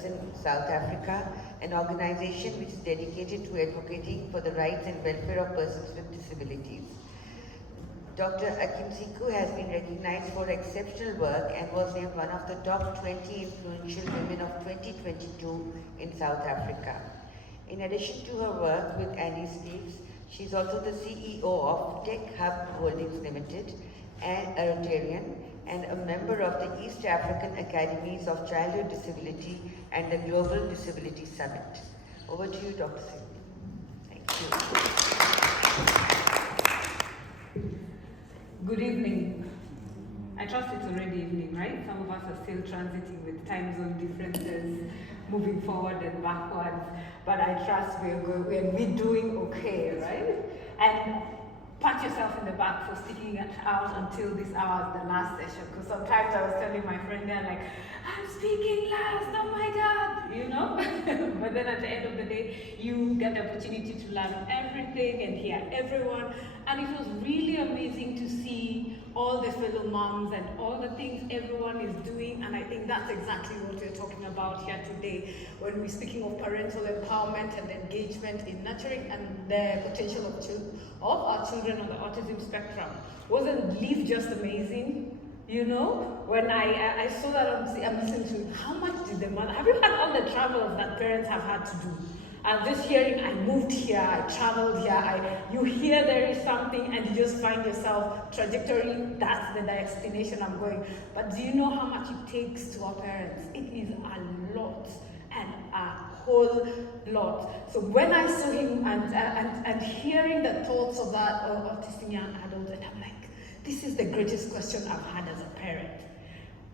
Autism South Africa, an organization which is dedicated to advocating for the rights and welfare of persons with disabilities. Dr. Akinsiku has been recognized for exceptional work and was named one of the top 20 influential women of 2022 in South Africa. In addition to her work with Annie Steves, she is also the CEO of Tech Hub Holdings Limited, and a Rotarian, and a member of the East African Academies of Childhood Disability and the Global Disability Summit. Over to you, Dr. Singh. Thank you. Good evening. I trust it's already evening, right? Some of us are still transiting with time zone differences, moving forward and backwards, but I trust we're doing okay, right? And pat yourself in the back for sticking it out until this hour, the last session, because sometimes I was telling my friend, they're like, I'm speaking last, oh my God, you know? But then at the end of the day, you get the opportunity to learn everything and hear everyone, and it was really amazing to see all the fellow moms and all the things everyone is doing, and I think that's exactly what we're talking about here today when we're speaking of parental empowerment and engagement in nurturing and the potential of our children on the autism spectrum. Wasn't Leaf just amazing? You know, when I saw that, I'm listening to how much did the mother, have you had all the travels that parents have had to do? I'm just hearing, I moved here, I traveled here, you hear there is something and you just find yourself, trajectory, that's the destination I'm going. But do you know how much it takes to our parents? It is a lot, and a whole lot. So when I saw him and hearing the thoughts of that autistic young adult, and I'm like, this is the greatest question I've had as a parent.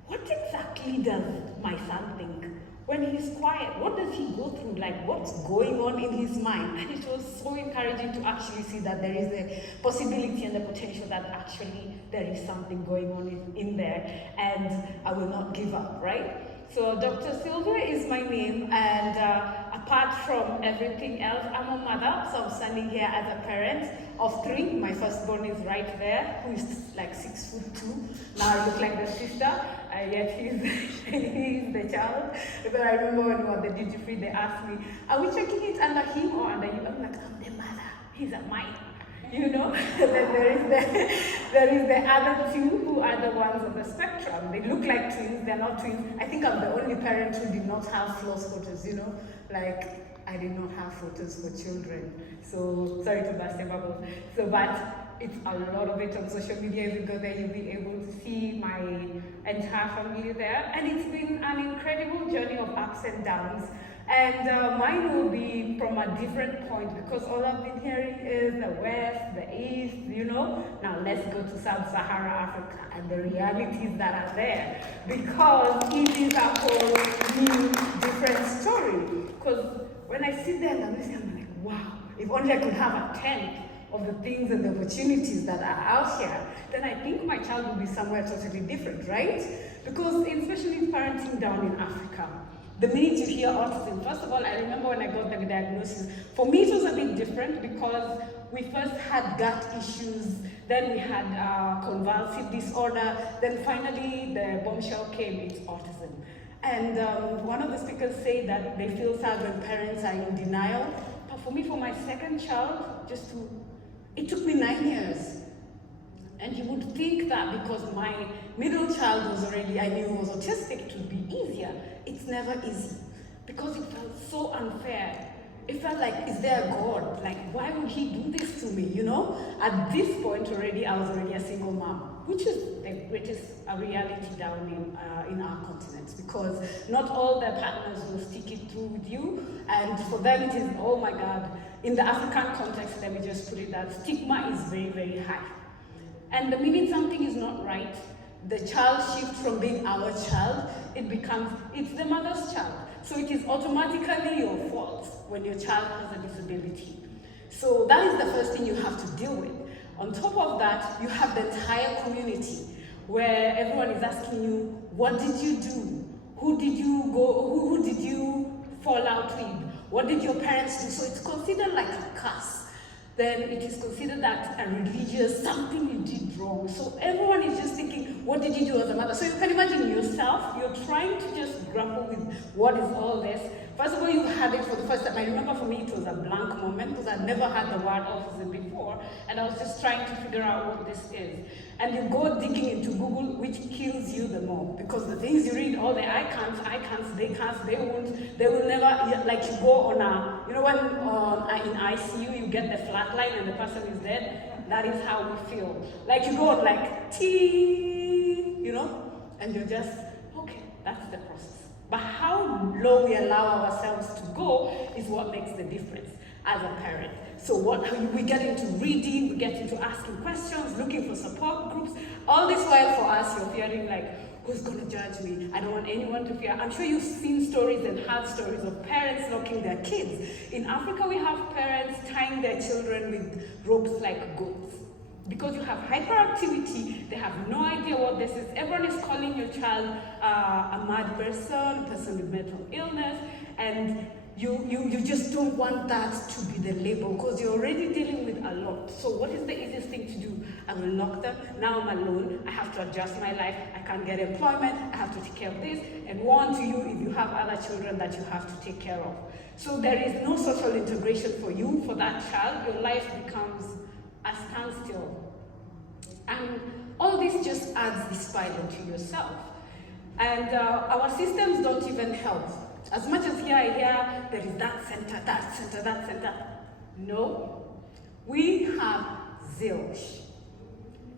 What exactly does my son think? When he's quiet, what does he go through? Like, what's going on in his mind? And it was so encouraging to actually see that there is a possibility and the potential that actually there is something going on in there, and I will not give up, right? So Dr. Sylvia is my name, and apart from everything else, I'm a mother, so I'm standing here as a parent of 3. My firstborn is right there, who is like 6'2". Now I look like the sister, yet he's the child. Because I remember when we were at the duty free, they asked me, are we checking it under him or under you? I'm like, I'm the mother, he's a mine. You know, then there is the other 2 who are the ones on the spectrum. They look like twins, they're not twins. I think I'm the only parent who did not have floss photos, you know, like I did not have photos for children. So, sorry to burst your bubble. So, but it's a lot of it on social media. If you go there, you'll be able to see my entire family there. And it's been an incredible journey of ups and downs. And mine will be from a different point, because all I've been hearing is the West, the East, you know. Now let's go to Sub-Saharan Africa and the realities that are there, because it is a whole new, different story. Because when I sit there and I'm listening, I'm like, wow, if only I could have a 10th of the things and the opportunities that are out here, then I think my child will be somewhere totally different, right? Because especially parenting down in Africa, the minute you hear autism, first of all, I remember when I got the diagnosis, for me it was a bit different because we first had gut issues, then we had convulsive disorder, then finally the bombshell came, it's autism. And one of the speakers said that they feel sad when parents are in denial. But for me, for my second child, it took me 9 years. And you would think that because my middle child was already, I knew was autistic, it would be easier. It's never easy, because it felt so unfair. It felt like, is there a God? Like, why would he do this to me, you know? At this point already, I was already a single mom, which is the greatest reality down in our continent, because not all the partners will stick it through with you, and for them it is, oh my God. In the African context, let me just put it that stigma is very, very high. And the minute something is not right, the child shifts from being our child, it's the mother's child. So it is automatically your fault when your child has a disability. So that is the first thing you have to deal with. On top of that, you have the entire community where everyone is asking you, what did you do? Who did you go, who did you fall out with? What did your parents do? So it's considered like a curse. then it is considered that a religious something you did wrong. So everyone is just thinking, what did you do as a mother? So you can imagine yourself, you're trying to just grapple with what is all this. First of all, you had it for the first time. I remember for me it was a blank moment because I'd never had the word autism before, and I was just trying to figure out what this is. And you go digging into Google, which kills you the more, because the things you read, all the I can't, they can't, they won't, they will never, like you go on a, you know when in ICU you get the flat line and the person is dead? That is how we feel. Like you go on like, T, you know, and you're just, okay, that's the process. But how low we allow ourselves to go is what makes the difference as a parent. So we get into reading, we get into asking questions, looking for support groups. All this while for us, you're fearing like, who's going to judge me? I don't want anyone to fear. I'm sure you've seen stories and heard stories of parents locking their kids. In Africa, we have parents tying their children with ropes like goats. Because you have hyperactivity, they have no idea what this is. Everyone is calling your child a mad person, a person with mental illness, and you just don't want that to be the label because you're already dealing with a lot. So what is the easiest thing to do? I will lock them. Now I'm alone. I have to adjust my life. I can't get employment. I have to take care of this. And woe unto you if you have other children that you have to take care of. So there is no social integration for you, for that child. Your life becomes a standstill. And all this just adds this pile to yourself. And our systems don't even help. As much as here I hear there is that center, that center, that center. No, we have zilch.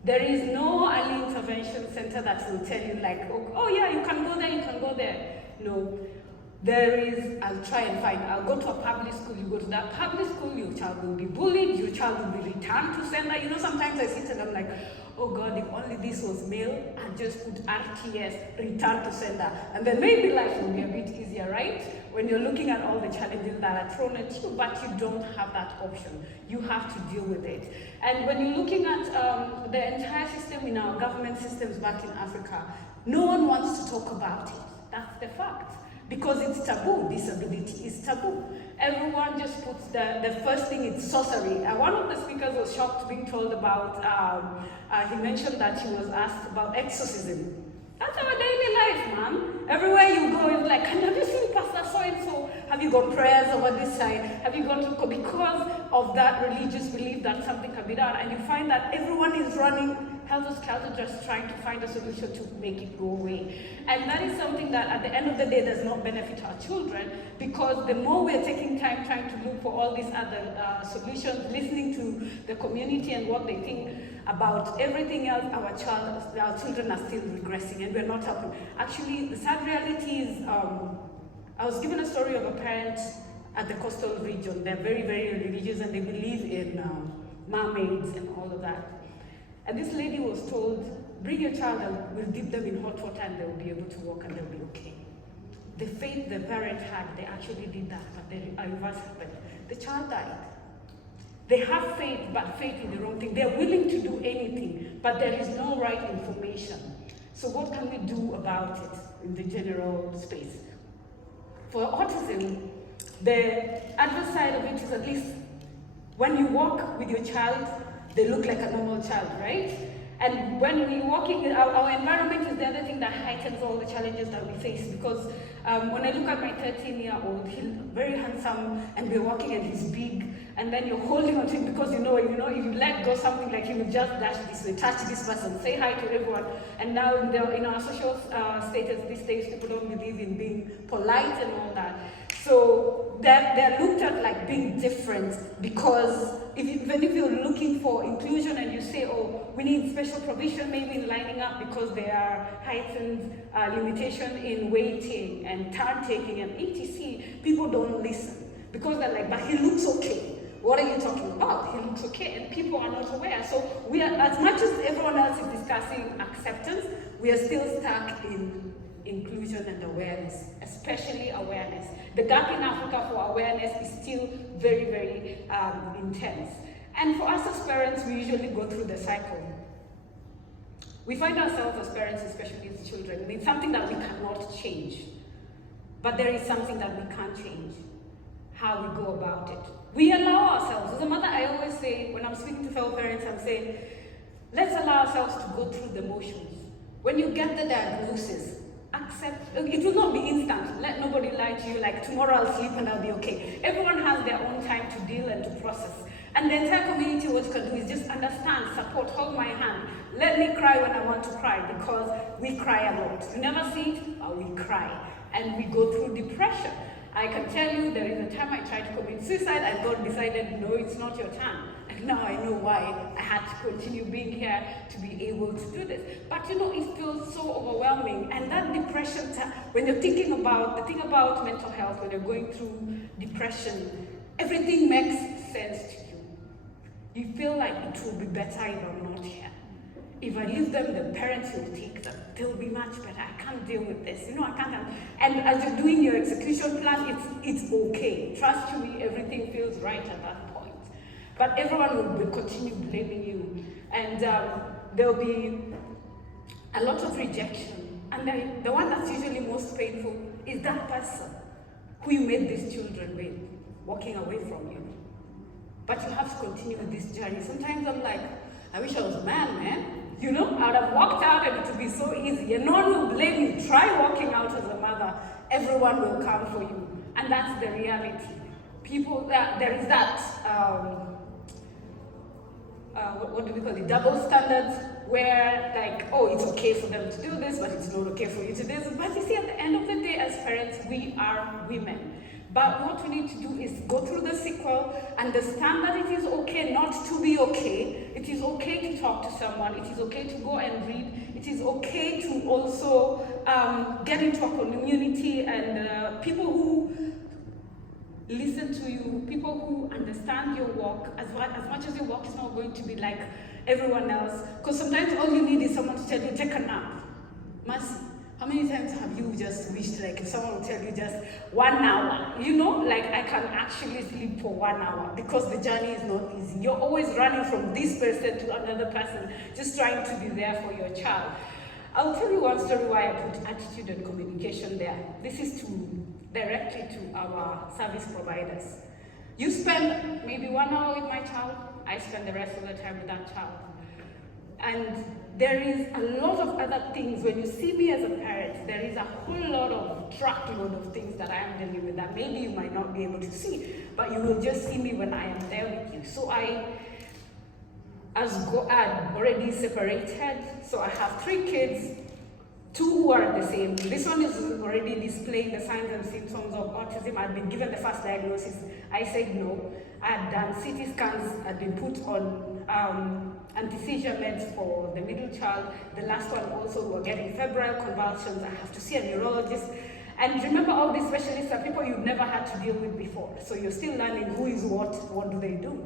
There is no early intervention center that will tell you like, oh yeah, you can go there, you can go there. No. There is, I'll try and find, I'll go to a public school, you go to that public school, your child will be bullied, your child will be returned to sender. You know, sometimes I sit and I'm like, oh God, if only this was male, I'd just put RTS, return to sender. And then maybe life will be a bit easier, right? When you're looking at all the challenges that are thrown at you, but you don't have that option. You have to deal with it. And when you're looking at the entire system in our government systems back in Africa, no one wants to talk about it. That's the fact. Because it's taboo, disability is taboo. Everyone just puts the first thing, it's sorcery. One of the speakers was shocked being told about, he mentioned that he was asked about exorcism. That's our daily life, man. Everywhere you go, it's like, have you seen Pastor so-and-so? Have you got prayers over this side? Have you gone to, because of that religious belief that something can be done, and you find that everyone is running helter-skelter just trying to find a solution to make it go away. And that is something that at the end of the day does not benefit our children, because the more we're taking time trying to look for all these other solutions, listening to the community and what they think about everything else, our children are still regressing and we're not helping. Actually, the sad reality is, I was given a story of a parent at the coastal region. They're very, very religious and they believe in mermaids and all of that. And this lady was told, bring your child and we'll dip them in hot water and they'll be able to walk and they'll be okay. The faith the parent had, they actually did that, but the reverse happened. The child died. They have faith, but faith in the wrong thing. They're willing to do anything, but there is no right information. So what can we do about it in the general space? For autism, the adverse side of it is at least when you walk with your child, they look like a normal child, right? And when we're walking, our environment is the other thing that heightens all the challenges that we face, because when I look at my 13-year-old, he's very handsome and we're walking and he's big, and then you're holding on to him because you know, if you let go something, like he will just dash this way, touch this person, say hi to everyone. And now in our social status these days, people don't believe in being polite and all that. So they're looked at like being different, because even if you're looking for inclusion and you say, oh, we need special provision maybe in lining up because there are heightened limitation in waiting and turn taking and etc., people don't listen because they're like, but he looks okay. What are you talking about? He looks okay, and people are not aware. So we are, as much as everyone else is discussing acceptance, we are still stuck in inclusion and awareness, especially awareness. The gap in Africa for awareness is still very, very intense. And for us as parents, we usually go through the cycle. We find ourselves as parents, especially as children, it's something that we cannot change. But there is something that we can't change, how we go about it. We allow ourselves. As a mother, I always say, when I'm speaking to fellow parents, I'm saying, let's allow ourselves to go through the motions. When you get the diagnosis, accept. It will not be instant. Let nobody lie to you like, tomorrow I'll sleep and I'll be okay. Everyone has their own time to deal and to process. And the entire community, what you can do is just understand, support, hold my hand. Let me cry when I want to cry, because we cry a lot. You never see it, but we cry. And we go through depression. I can tell you, there is a time I tried to commit suicide, and God decided, no, it's not your time. And now I know why I had to continue being here to be able to do this. But you know, it feels so overwhelming. And that depression, when you're thinking about, the thing about mental health, when you're going through depression, everything makes sense to you. You feel like it will be better if I'm not here. If I leave them, the parents will take them. They'll be much better. I can't deal with this. You know, I can't. And as you're doing your execution plan, it's okay. Trust me, everything feels right at that point. But everyone will continue blaming you. And there'll be a lot of rejection. And the one that's usually most painful is that person who you made these children with, walking away from you. But you have to continue with this journey. Sometimes I'm like, I wish I was a man. You know, I would have walked out and it would be so easy. And no one will blame you. Try walking out as a mother. Everyone will come for you. And that's the reality. People, there is that, what do we call it? Double standards, where like, oh, it's okay for them to do this, but it's not okay for you to do this. But you see, at the end of the day, as parents, we are women. But what we need to do is go through the sequel, understand that it is okay not to be okay. It is okay to talk to someone. It is okay to go and read. It is okay to also get into a community and people who listen to you, people who understand your walk. As much as your walk is not going to be like everyone else. Because sometimes all you need is someone to tell you, take a nap. Mercy. How many times have you just wished, like, if someone will tell you just 1 hour, you know, like, I can actually sleep for 1 hour, because the journey is not easy. You're always running from this person to another person, just trying to be there for your child. I'll tell you one story why I put attitude and communication there. This is directly to our service providers. You spend maybe 1 hour with my child, I spend the rest of the time with that child. And there is a lot of other things. When you see me as a parent, there is a whole lot of truckload of things that I am dealing with that maybe you might not be able to see, but you will just see me when I am there with you. So I'm already separated. So I have 3 kids, 2 who are the same. This one is already displaying the signs and symptoms of autism. I'd been given the first diagnosis. I said no. I had done CT scans, I'd been put on anti-seizure meds for the middle child. The last one also, we were getting febrile convulsions. I have to see a neurologist. And remember, all these specialists are people you've never had to deal with before. So you're still learning who is what do they do.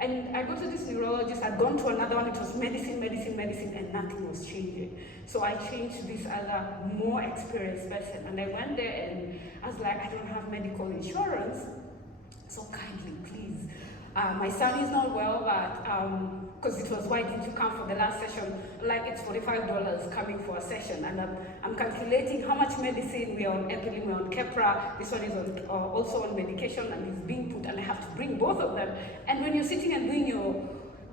And I go to this neurologist, I'd gone to another one, it was medicine, and nothing was changing. So I changed to this other, more experienced person. And I went there and I was like, I don't have medical insurance, so kindly, please. My son is not well, but, because it was, why did you come for the last session? Like, it's $45 coming for a session. And I'm calculating how much medicine, we're on Epilim, we're on Keppra, this one is on, also on medication and is being put, and I have to bring both of them. And when you're sitting and doing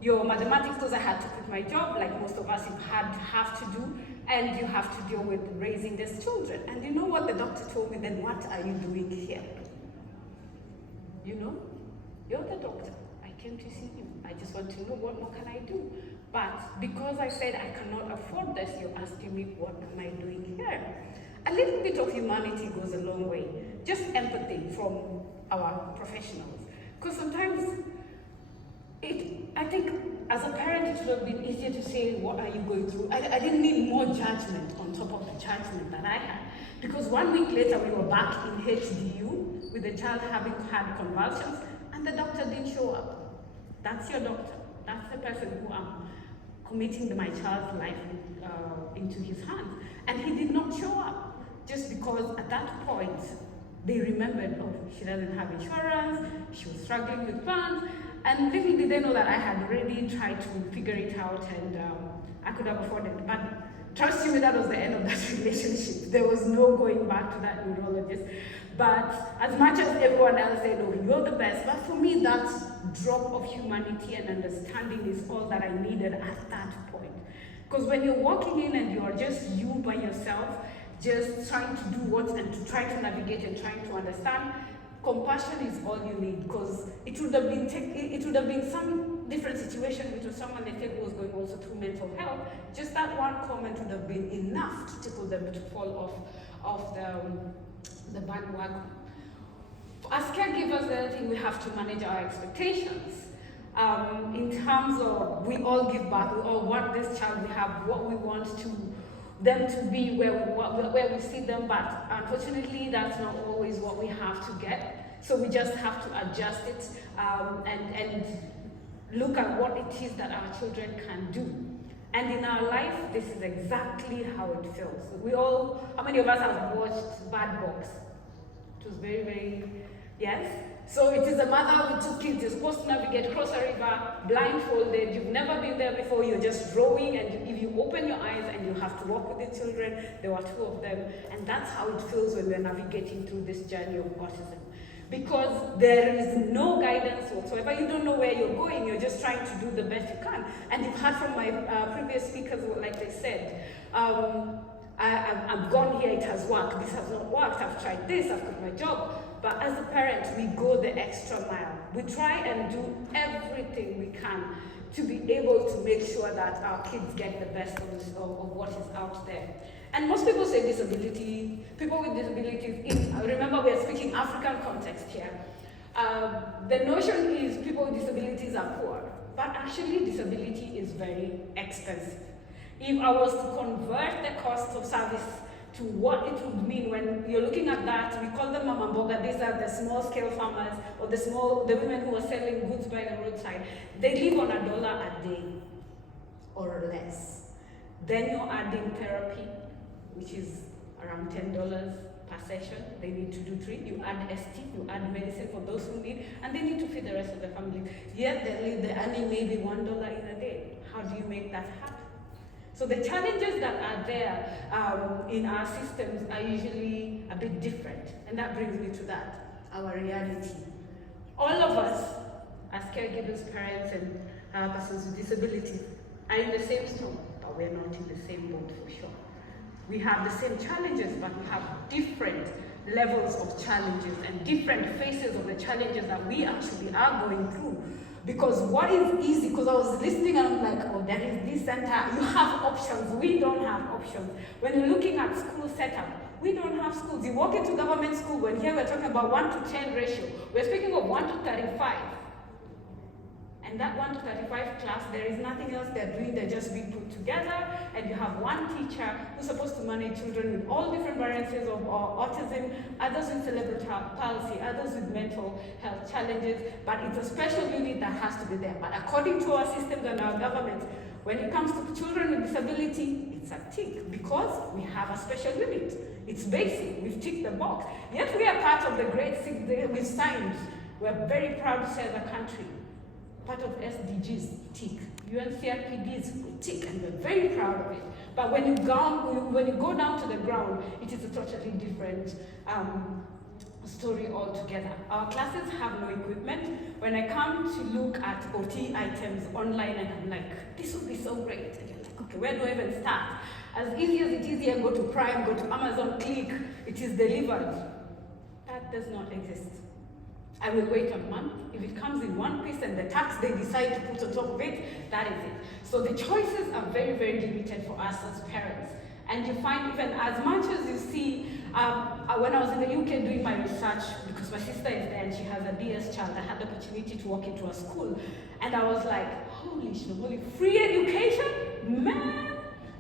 your mathematics, because I had to quit my job, like most of us have to do, and you have to deal with raising these children. And you know what the doctor told me then? What are you doing here? You know? You're the doctor. I came to see you. I just want to know, what more can I do? But because I said I cannot afford this, you're asking me, what am I doing here? A little bit of humanity goes a long way. Just empathy from our professionals. Because sometimes, I think as a parent, it would have been easier to say, what are you going through? I didn't need more judgment on top of the judgment that I had. Because 1 week later, we were back in HDU with the child having had convulsions, and the doctor didn't show up. That's your doctor. That's the person who I'm committing my child's life into his hands. And he did not show up, just because at that point, they remembered, oh, she doesn't have insurance, she was struggling with funds, and little did they know that I had already tried to figure it out, and I could have afforded it. But trust me, that was the end of that relationship. There was no going back to that neurologist. But as much as everyone else said, oh, you're the best, but for me, that drop of humanity and understanding is all that I needed at that point. Because when you're walking in and you're just you by yourself, just trying to do what and to try to navigate and trying to understand, compassion is all you need. Because it would have been some different situation which was someone they felt was going also through mental health. Just that one comment would have been enough to tickle them to fall off the bandwagon. As caregivers, the other thing we have to manage our expectations. In terms of we all give back, we all want this child, we have what we want them to be where we see them, but unfortunately that's not always what we have to get. So we just have to adjust it and look at what it is that our children can do. And in our life, this is exactly how it feels. How many of us have watched Bad Box? It was very, very, yes? So it is a mother with 2 kids. You're supposed to navigate across a river, blindfolded. You've never been there before. You're just rowing, and if you open your eyes and you have to walk with the children, there were 2 of them. And that's how it feels when we're navigating through this journey of autism. Because there is no guidance whatsoever. You don't know where you're going. You're just trying to do the best you can. And you've heard from my previous speakers, like they said, I've gone here, it has worked. This has not worked. I've tried this, I've got my job. But as a parent, we go the extra mile. We try and do everything we can to be able to make sure that our kids get the best of what is out there. And most people say disability, people with disabilities, remember we are speaking African context here. The notion is people with disabilities are poor, but actually disability is very expensive. If I was to convert the cost of service to what it would mean when you're looking at that, we call them mama mboga. These are the small scale farmers or the women who are selling goods by the roadside. They live on $1 a day or less. Then you're adding therapy, which is around $10 per session. They need to do 3. You add ST, you add medicine for those who need, and they need to feed the rest of the family. Yet they're earning maybe $1 in a day. How do you make that happen? So the challenges that are there in our systems are usually a bit different. And that brings me to that, our reality. All of us, as caregivers, parents, and persons with disabilities, are in the same storm, but we're not in the same boat for sure. We have the same challenges, but we have different levels of challenges and different phases of the challenges that we actually are going through. Because what is easy, because I was listening and I'm like, oh, there is this center. You have options. We don't have options. When you're looking at school setup, we don't have schools. You walk into government school, when here we're talking about 1-to-10 ratio. We're speaking of 1-to-35. And that 1-to-35 class, there is nothing else they're doing. They're just being put together, and you have one teacher who's supposed to manage children with all different variances of autism, others with cerebral palsy, others with mental health challenges, but it's a special unit that has to be there. But according to our systems and our government, when it comes to children with disability, it's a tick, because we have a special unit. It's basic, we've ticked the box. Yes, we are part of the Great Six, we've signed. We're very proud to say as a country. Part of SDGs, tick. UNCRPDs, tick, and we're very proud of it. But when you go down to the ground, it is a totally different story altogether. Our classes have no equipment. When I come to look at OT items online, and I'm like, this would be so great. And you're like, okay, where do I even start? As easy as it is here, go to Prime, go to Amazon, click, it is delivered. That does not exist. I will wait a month. If it comes in one piece and the tax they decide to put on top of it, that is it. So the choices are very, very limited for us as parents. And you find even as much as you see, when I was in the UK doing my research, because my sister is there and she has a DS child, I had the opportunity to walk into a school. And I was like, holy shit, free education? Man,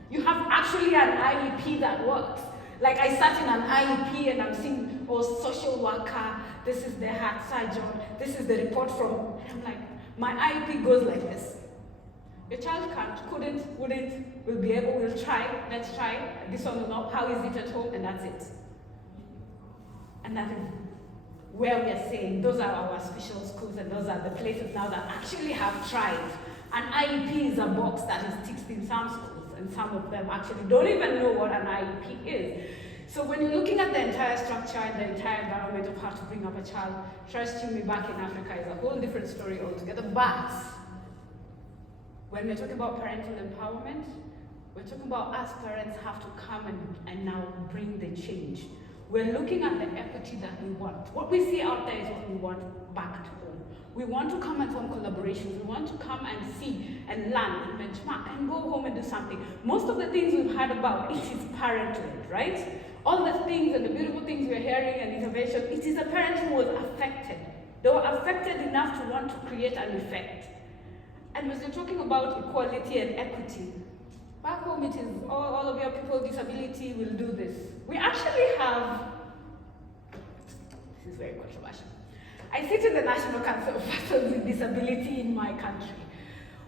you have actually an IEP that works. Like I sat in an IEP and I'm seeing, social worker, this is the heart surgeon, this is the report from, I'm like, my IEP goes like this. Your child couldn't, wouldn't, will be able, will try, let's try, this one will not, how is it at home, and that's it. And that is where we are saying, those are our special schools and those are the places now that actually have tried. An IEP is a box that is ticked in some schools, and some of them actually don't even know what an IEP is. So when you're looking at the entire structure and the entire environment of how to bring up a child, trust you me, back in Africa is a whole different story altogether. But when we're talking about parental empowerment, we're talking about us parents have to come and now bring the change. We're looking at the equity that we want. What we see out there is what we want back at home. We want to come and form collaborations. We want to come and see and learn and benchmark and go home and do something. Most of the things we've heard about, it is parent-led, right? All the things and the beautiful things we're hearing and intervention, it is a parent who was affected. They were affected enough to want to create an effect. And as we're talking about equality and equity, back home it is all of your people with disability will do this. We actually have, this is very controversial. I sit in the National Council of Persons with Disability in my country,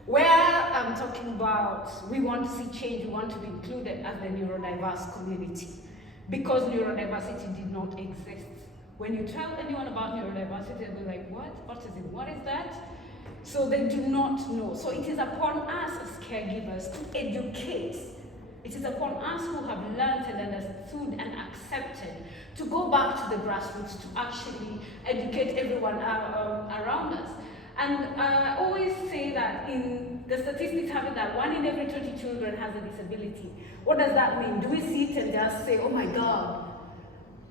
where I'm talking about we want to see change, we want to be included as the neurodiverse community, because neurodiversity did not exist. When you tell anyone about neurodiversity, they'll be like, what? Autism, what is that? So they do not know. So it is upon us as caregivers to educate. It is upon us who have learned and understood and accepted to go back to the grassroots to actually educate everyone around us. And I always say that in the statistics have it that 1 in every 20 children has a disability. What does that mean? Do we sit and just say, oh my God?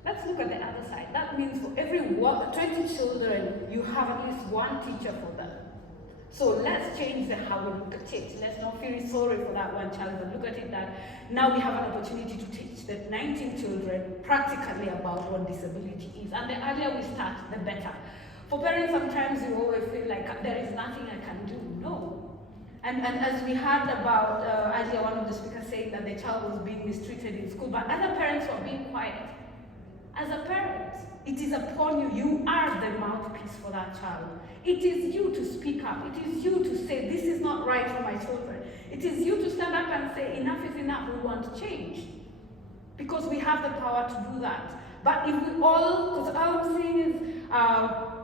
Let's look at the other side. That means for every 20 children, you have at least one teacher for them. So let's change how we look at it. Let's not feel sorry for that one child, but look at it that now we have an opportunity to teach the 19 children practically about what disability is. And the earlier we start, the better. For parents, sometimes you always feel like there is nothing I can do. No. And as we heard about earlier, one of the speakers saying that the child was being mistreated in school, but other parents were being quiet. As a parent, it is upon you. You are the mouthpiece for that child. It is you to speak up. It is you to say, this is not right for my children. It is you to stand up and say, enough is enough, we want to change. Because we have the power to do that. But if we all, because all I'm saying is,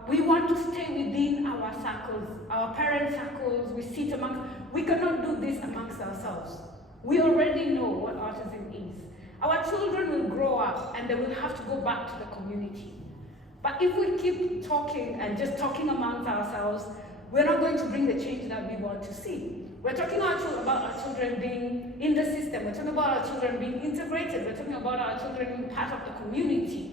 we want to stay within our circles, our parent circles, we sit among, we cannot do this amongst ourselves. We already know what autism is. Our children will grow up and they will have to go back to the community. But if we keep talking and just talking amongst ourselves, we're not going to bring the change that we want to see. We're talking about our children being in the system. We're talking about our children being integrated. We're talking about our children being part of the community.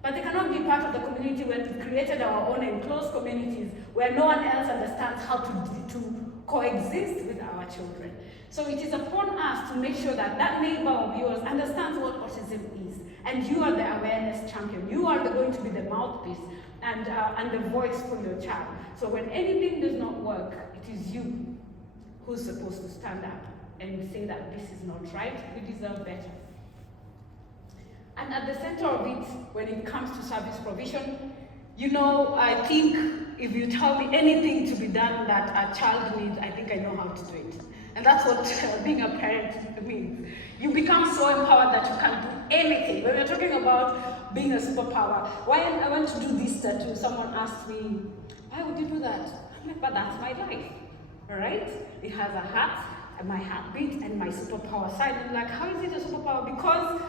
But they cannot be part of the community when we've created our own enclosed communities where no one else understands how to coexist with our children. So it is upon us to make sure that that neighbor of yours understands what autism is. And you are the awareness champion. You are going to be the mouthpiece and the voice for your child. So when anything does not work, it is you who's supposed to stand up and say that this is not right, we deserve better. And at the center of it, when it comes to service provision, you know, I think if you tell me anything to be done that a child needs, I think I know how to do it. And that's what being a parent means. You become so empowered that you can do anything. When we're talking about being a superpower, why I want to do this tattoo, someone asked me, why would you do that? I'm like, but that's my life, all right? It has a heart, and my heartbeat, and my superpower side. I'm like, how is it a superpower? Because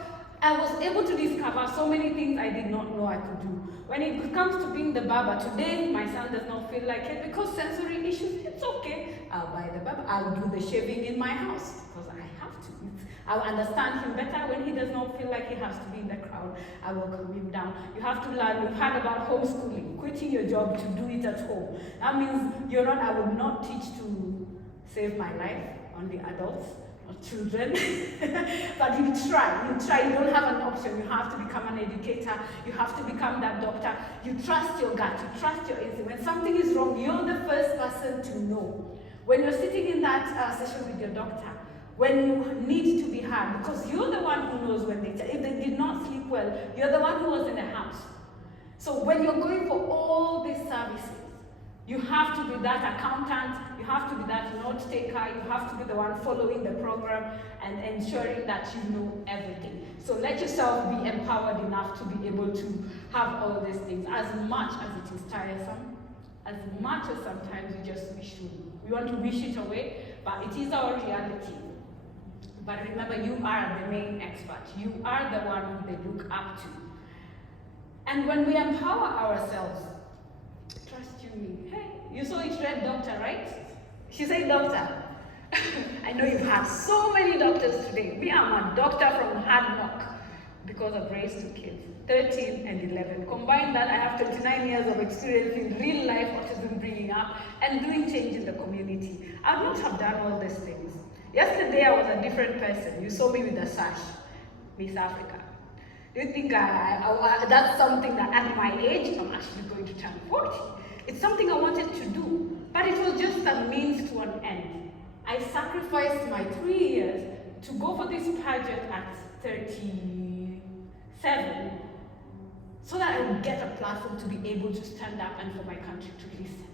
I was able to discover so many things I did not know I could do. When it comes to being the barber, today my son does not feel like it because sensory issues, it's okay. I'll buy the barber, I'll do the shaving in my house because I have to. I'll understand him better when he does not feel like he has to be in the crowd. I will calm him down. You have to learn, we've heard about homeschooling, quitting your job to do it at home. That means I will not teach to save my life, only adults. Children, but you try, you don't have an option. You have to become an educator, you have to become that doctor. You trust your gut, you trust your instinct. When something is wrong, you're the first person to know. When you're sitting in that session with your doctor, when you need to be heard, because you're the one who knows when if they did not sleep well, you're the one who was in the house. So when you're going for all these services, you have to be that accountant, you have to be that note taker, you have to be the one following the program and ensuring that you know everything. So let yourself be empowered enough to be able to have all these things, as much as it is tiresome, as much as sometimes we just wish we want to wish it away, but it is our reality. But remember, you are the main expert. You are the one who they look up to. And when we empower ourselves, trust you me. Hey, you saw it read doctor, right? She said doctor. I know you've had so many doctors today. Me, I'm a doctor from hard knock because I've raised 2 kids, 13 and 11. Combine that, I have 29 years of experience in real life autism bringing up and doing change in the community. I would not have done all these things. Yesterday I was a different person. You saw me with a sash, Miss Africa. Do you think that's something that at my age, I'm actually going to turn 40? It's something I wanted to do, but it was just a means to an end. I sacrificed my 3 years to go for this pageant at 37 so that I would get a platform to be able to stand up and for my country to listen.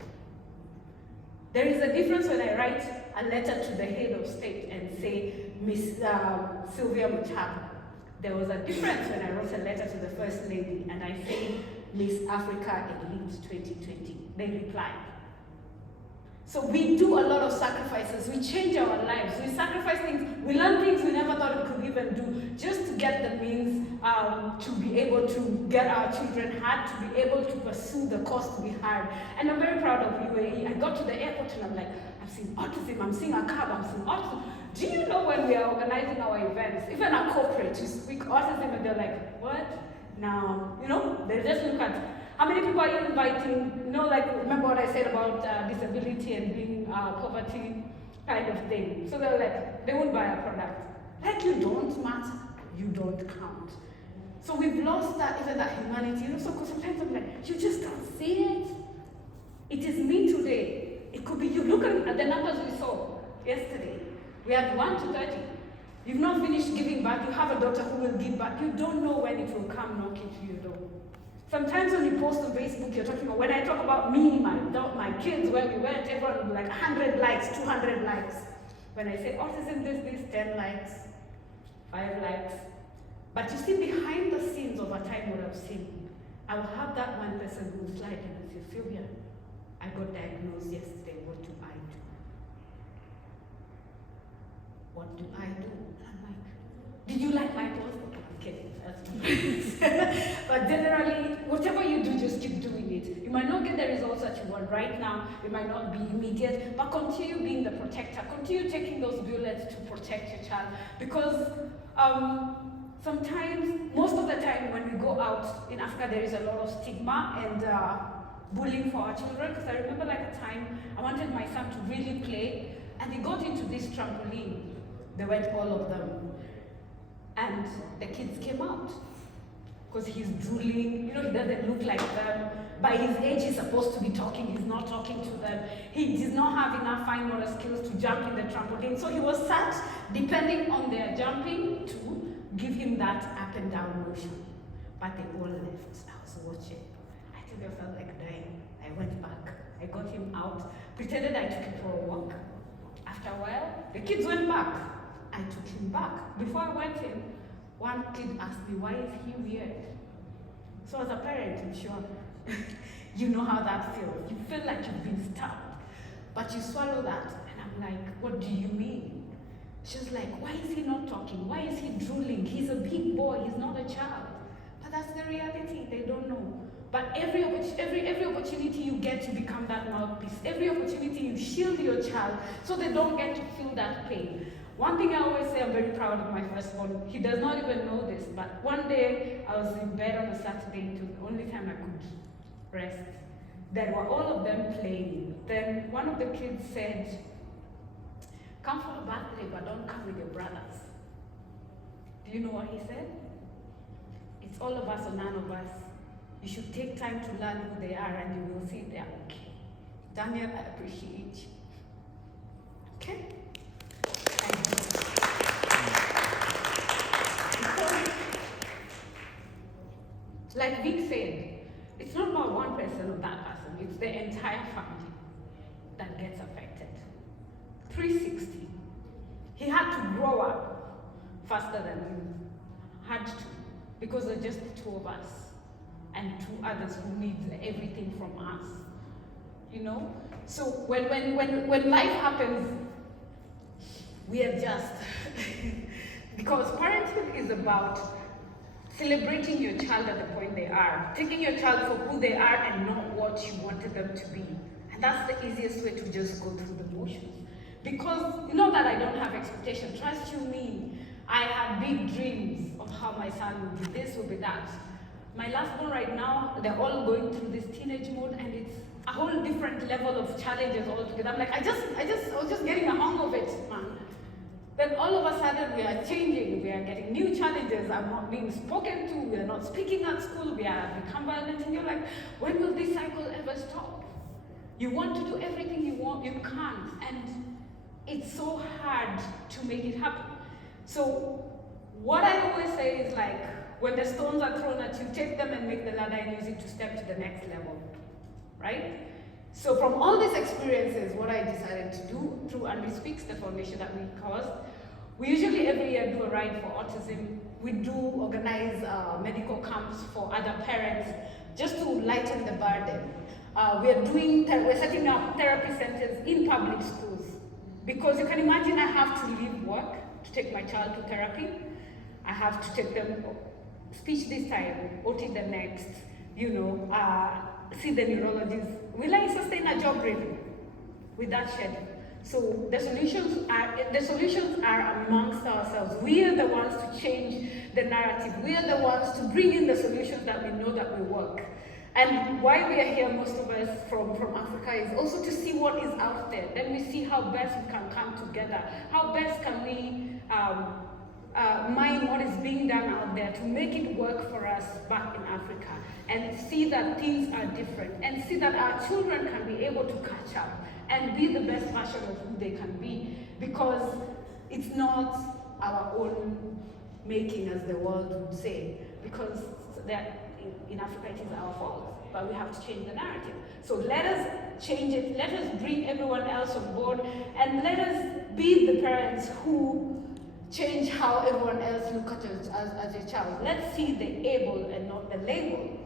There is a difference when I write a letter to the head of state and say, Miss Sylvia Muchabu. There was a difference when I wrote a letter to the First Lady and I say, Miss Africa Elite 2020. They replied. So we do a lot of sacrifices. We change our lives. We sacrifice things. We learn things we never thought we could even do just to get the means to be able to get our children had, to be able to pursue the course we had. And I'm very proud of UAE. I got to the airport and I'm like, I'm seeing autism, I'm seeing a cab, I'm seeing autism. Do you know when we are organizing our events, even a corporate, you speak autism and they're like, what? Now, they just look at how many people are you inviting? Remember what I said about disability and being poverty kind of thing. So they're like, they won't buy a product. Like, you don't matter, you don't count. So we've lost even that humanity. So sometimes I'm like, you just don't see it. It is me today. It could be you. Look at the numbers we saw yesterday. We had 1 to 30. You've not finished giving back. You have a daughter who will give back. You don't know when it will come knocking to your door. Sometimes when you post on Facebook, you're talking about, when I talk about me, my kids, where we went, everyone will be like 100 likes, 200 likes. When I say autism, this, 10 likes, 5 likes. But you see, behind the scenes over time, what I've seen, I will have that one person who will slide in and say, Sylvia, I got diagnosed yesterday, what do I do? What do I do? I'm like, did you like my post? I'm kidding. But generally, whatever you do, just keep doing it. You might not get the results that you want right now. It might not be immediate, but continue being the protector. Continue taking those bullets to protect your child. Because sometimes, most of the time when we go out in Africa, there is a lot of stigma and bullying for our children. Because I remember a time I wanted my son to really play, and he got into this trampoline. They went all of them. And the kids came out because he's drooling, he doesn't look like them. By his age, he's supposed to be talking, he's not talking to them. He does not have enough fine motor skills to jump in the trampoline. So he was sat, depending on their jumping, to give him that up and down motion. But they all left. I was watching. I think I felt like dying. I went back. I got him out, pretended I took him for a walk. After a while, the kids went back. I took him back. Before I went in, one kid asked me, why is he weird? So as a parent, I'm sure you know how that feels. You feel like you've been stabbed, but you swallow that. And I'm like, what do you mean? She's like, why is he not talking? Why is he drooling? He's a big boy, he's not a child. But that's the reality, they don't know. But every opportunity you get to become that mouthpiece, every opportunity you shield your child so they don't get to feel that pain. One thing I always say, I'm very proud of my firstborn. He does not even know this, but one day I was in bed on a Saturday. It was the only time I could rest. There were all of them playing. Then one of the kids said, come for a birthday, but don't come with your brothers. Do you know what he said? It's all of us or none of us. You should take time to learn who they are and you will see they are okay. Daniel, I appreciate you. Okay? Like Vic said, it's not about one person or that person, it's the entire family that gets affected. 360. He had to grow up faster than you. Had to, because there's just the two of us and two others who need everything from us. So when life happens, we adjust. Because parenthood is about celebrating your child at the point they are, taking your child for who they are and not what you wanted them to be. And that's the easiest way to just go through the motions. Because you know that I don't have expectation. Trust you me, I have big dreams of how my son will be this, will be that. My last one right now, they're all going through this teenage mode, and it's a whole different level of challenges altogether. I'm like, I was just getting a hang of it, man. Then all of a sudden we are changing, we are getting new challenges, I'm not being spoken to, we are not speaking at school, we are become violent, and you're like, when will this cycle ever stop? You want to do everything you want, you can't, and it's so hard to make it happen. So what I always say is like, when the stones are thrown at you, take them and make the ladder and use it to step to the next level, right? So from all these experiences, what I decided to do through And We Speaks, the foundation that we caused, we usually every year do a ride for autism. We do organize medical camps for other parents just to lighten the burden. We're setting up therapy centers in public schools, because you can imagine I have to leave work to take my child to therapy. I have to take them speech this time, OT the next, see the neurologist. Will I sustain a job really with that schedule? So the solutions are amongst ourselves. We are the ones to change the narrative. We are the ones to bring in the solutions that we know that will work. And why we are here, most of us from Africa, is also to see what is out there. Then we see how best we can come together. How best can we mind what is being done out there to make it work for us back in Africa, and see that things are different, and see that our children can be able to catch up and be the best version of who they can be, because it's not our own making, as the world would say, because that in Africa it is our fault, but we have to change the narrative. So let us change it, let us bring everyone else on board, and let us be the parents who change how everyone else look at us as a child. Let's see the able and not the label.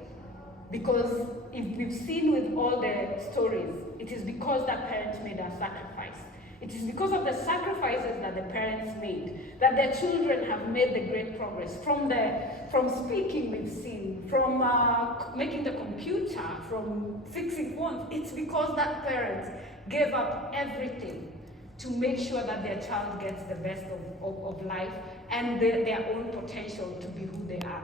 Because if we've seen with all the stories, it is because that parents made a sacrifice. It is because of the sacrifices that the parents made that their children have made the great progress. From speaking, we've seen, from making the computer, from fixing phones. It's because that parents gave up everything to make sure that their child gets the best of life and their own potential to be who they are.